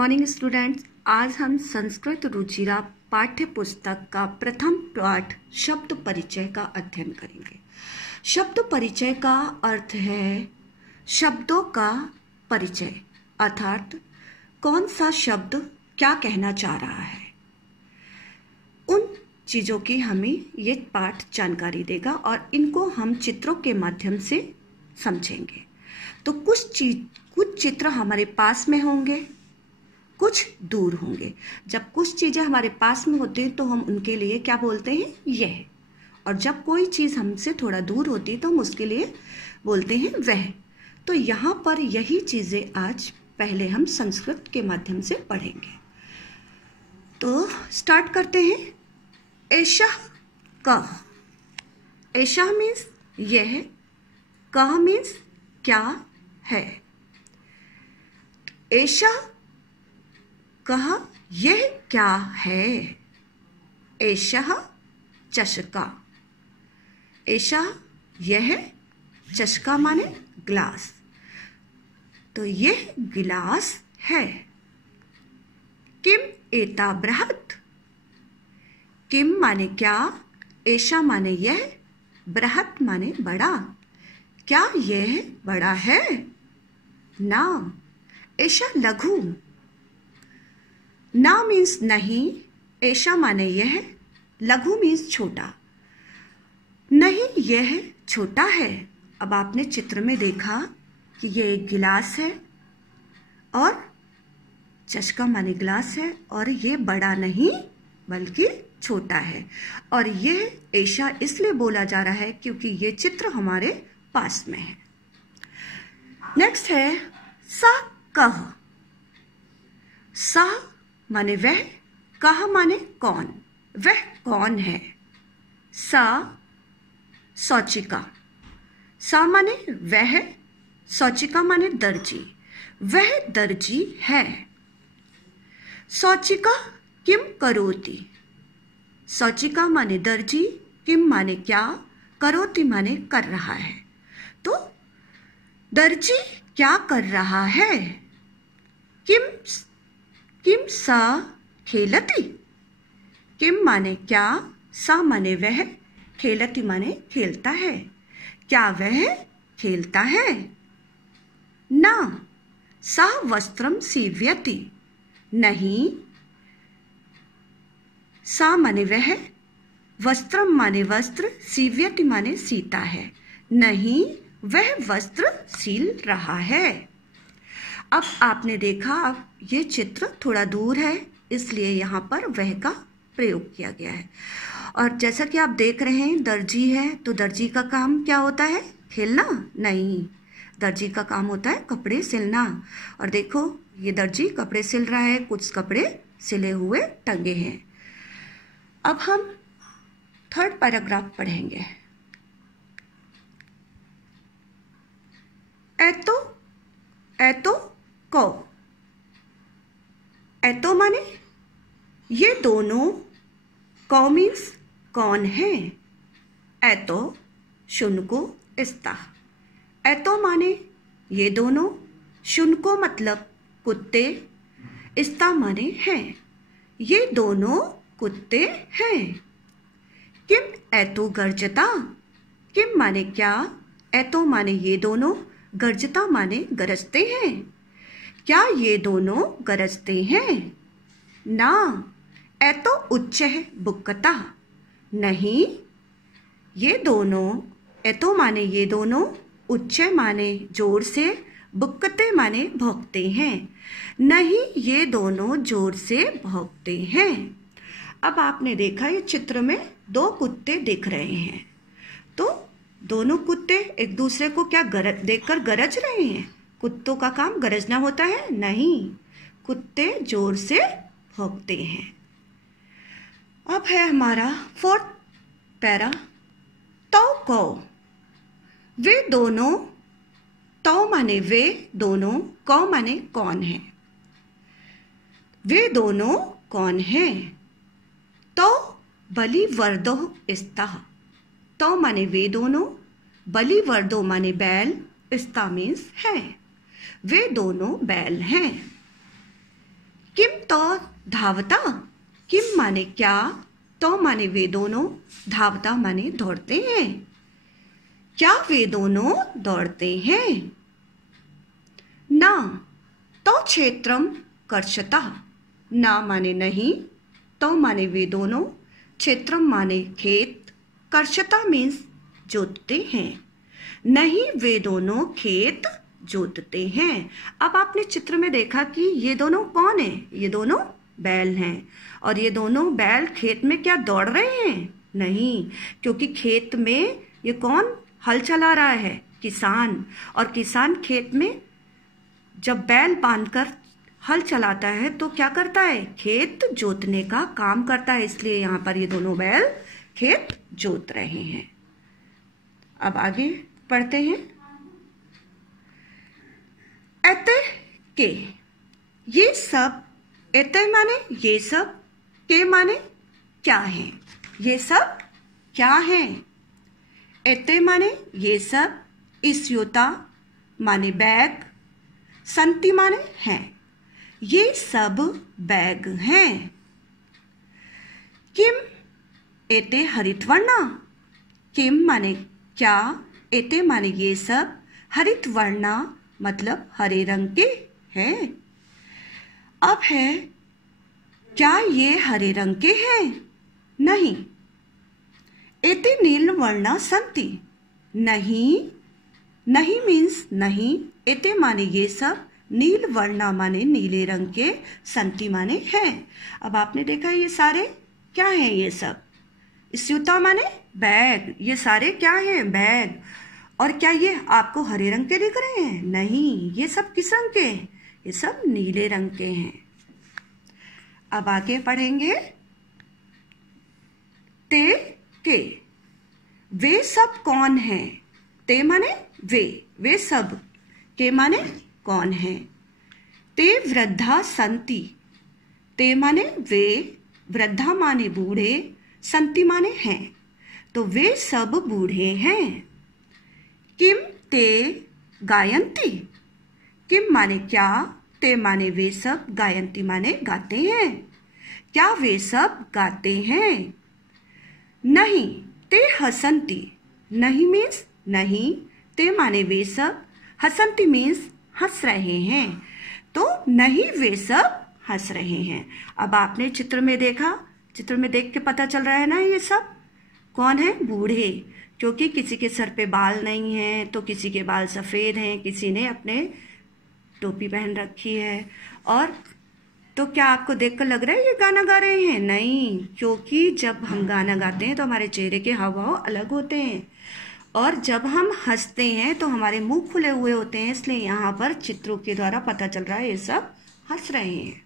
Morning students. आज हम संस्कृत रुचिरा पाठ्य पुस्तक का प्रथम पाठ शब्द परिचय का अध्ययन करेंगे। शब्द परिचय का अर्थ है शब्दों का परिचय, अर्थात कौन सा शब्द क्या कहना चाह रहा है। उन चीज़ों की हमें ये पाठ जानकारी देगा और इनको हम चित्रों के माध्यम से समझेंगे। तो कुछ चित्र हमारे पास में होंगे, कुछ दूर होंगे। जब कुछ चीज़ें हमारे पास में होती हैं तो हम उनके लिए क्या बोलते हैं, यह। और जब कोई चीज़ हमसे थोड़ा दूर होती है तो हम उसके लिए बोलते हैं वह। तो यहाँ पर यही चीज़ें आज पहले हम संस्कृत के माध्यम से पढ़ेंगे। तो स्टार्ट करते हैं। एषः कः। एषः मीन्स यह, कः मीन्स क्या है। एषः कः यह क्या है। एषः चषका। एषः यह, चषका माने ग्लास, तो यह गिलास है। किम एता बृहत्। किम माने क्या, एषा माने यह, बृहत् माने बड़ा। क्या यह बड़ा है। ना। एषा लघु। ना मीन्स नहीं, ऐसा माने यह, लघु मीन्स छोटा। नहीं, यह छोटा है। अब आपने चित्र में देखा कि यह एक गिलास है और चषका माने ग्लास है और ये बड़ा नहीं बल्कि छोटा है। और यह ऐसा इसलिए बोला जा रहा है क्योंकि ये चित्र हमारे पास में है। नेक्स्ट है सा कह। सा माने वह, कह माने कौन, वह कौन है। सा शौचिका। सा माने वह, शौचिका माने दर्जी, वह दर्जी है। शौचिका किम करोति। शौचिका माने दर्जी, किम माने क्या, करोति माने कर रहा है। तो दर्जी क्या कर रहा है। किम सा खेलति। किम माने क्या, सा माने वह, खेलति माने खेलता है। क्या वह खेलता है। ना। सा वस्त्रम सीव्यति। नहीं। सा माने वह, वस्त्रम माने वस्त्र, सीव्यति माने सीता है। नहीं, वह वस्त्र सील रहा है। अब आपने देखा, अब ये चित्र थोड़ा दूर है इसलिए यहाँ पर वह का प्रयोग किया गया है। और जैसा कि आप देख रहे हैं दर्जी है, तो दर्जी का काम क्या होता है, खेलना नहीं। दर्जी का काम होता है कपड़े सिलना। और देखो ये दर्जी कपड़े सिल रहा है, कुछ कपड़े सिले हुए टंगे हैं। अब हम थर्ड पैराग्राफ पढ़ेंगे। एतो को। एतो माने ये दोनों, कौ मीन्स कौन है। एतो शुनको इस्ता। एतो माने ये दोनों, शुनको मतलब कुत्ते, इस्ता माने हैं, ये दोनों कुत्ते हैं। किम एतो गर्जता। किम माने क्या, एतो माने ये दोनों, गर्जता माने गरजते हैं। क्या ये दोनों गरजते हैं। ना। एतो उच्च है बुक्कता। नहीं, ये दोनों, एतो माने ये दोनों, उच्च माने जोर से, बुक्कते माने भौंकते हैं। नहीं, ये दोनों जोर से भौंकते हैं। अब आपने देखा ये चित्र में दो कुत्ते दिख रहे हैं, तो दोनों कुत्ते एक दूसरे को क्या देखकर गरज रहे हैं। कुत्तों का काम गरजना होता है, नहीं, कुत्ते जोर से भौंकते हैं। अब है हमारा फोर्थ पैरा। तो कौ। वे दोनों, तो माने वे दोनों, कौ माने कौन है। वे दोनों कौन है। तो बलिवर्दो स्तः। तो माने वे दोनों, बलिवर्दो माने बैल, स्ता मीन्स है, वे दोनों बैल हैं। किम तो धावता, किम माने क्या, तो माने वे दोनों, धावता माने दौड़ते हैं। क्या वे दोनों दौड़ते हैं? ना तो क्षेत्रम कर्षता, ना माने नहीं, तो माने वे दोनों, क्षेत्रम माने खेत, कर्षता मीन्स जोतते हैं। नहीं वे दोनों खेत जोतते हैं। अब आपने चित्र में देखा कि ये दोनों कौन है? ये दोनों बैल हैं। और ये दोनों बैल खेत में क्या दौड़ रहे हैं? नहीं, क्योंकि खेत में ये कौन हल चला रहा है? किसान। और किसान खेत में जब बैल बांधकर हल चलाता है तो क्या करता है? खेत जोतने का काम करता है। इसलिए यहाँ पर ये दोनों बैल खेत जोत रहे हैं। अब आगे पढ़ते हैं। एते के, ये सब, एते माने ये सब, के माने क्या है? ये सब क्या है? एते माने ये सब, इस्योता माने बैग, संति माने है। ये सब बैग हैं। किम एते हरितवर्णा, किम माने क्या, एते माने ये सब, हरितवर्णा मतलब हरे रंग के हैं। अब है, क्या ये हरे रंग के हैं? नहीं। एते नीलवर्णा संति, नहीं, नहीं मीन्स नहीं, एते माने ये सब, नील वर्णा माने नीले रंग के, संति माने हैं। अब आपने देखा ये सारे क्या हैं? ये सब स्यूता माने बैग, ये सारे क्या हैं? बैग। और क्या ये आपको हरे रंग के दिख रहे हैं? नहीं, ये सब किस रंग के हैं? ये सब नीले रंग के हैं। अब आगे पढ़ेंगे। ते के, वे सब कौन हैं? ते माने वे सब, के माने कौन है? ते वृद्धा संति, ते माने वे, वृद्धा माने बूढ़े, संति माने हैं। तो वे सब बूढ़े हैं। किम ते गायंती, किम माने क्या, ते माने वे सब, गायंती माने गाते हैं। क्या वे सब गाते हैं? नहीं ते हसंती, नहीं मीन्स नहीं, ते माने वे सब, हसंती मीन्स हंस रहे हैं। तो नहीं वे सब हंस रहे हैं। अब आपने चित्र में देखा, चित्र में देख के पता चल रहा है ना ये सब कौन है? बूढ़े। क्योंकि किसी के सर पे बाल नहीं है, तो किसी के बाल सफ़ेद हैं, किसी ने अपने टोपी पहन रखी है। और तो क्या आपको देखकर लग रहा है ये गाना गा रहे हैं? नहीं, क्योंकि जब हम गाना गाते हैं तो हमारे चेहरे के हाव भाव अलग होते हैं, और जब हम हंसते हैं तो हमारे मुंह खुले हुए होते हैं। इसलिए यहाँ पर चित्रों के द्वारा पता चल रहा है ये सब हंस रहे हैं।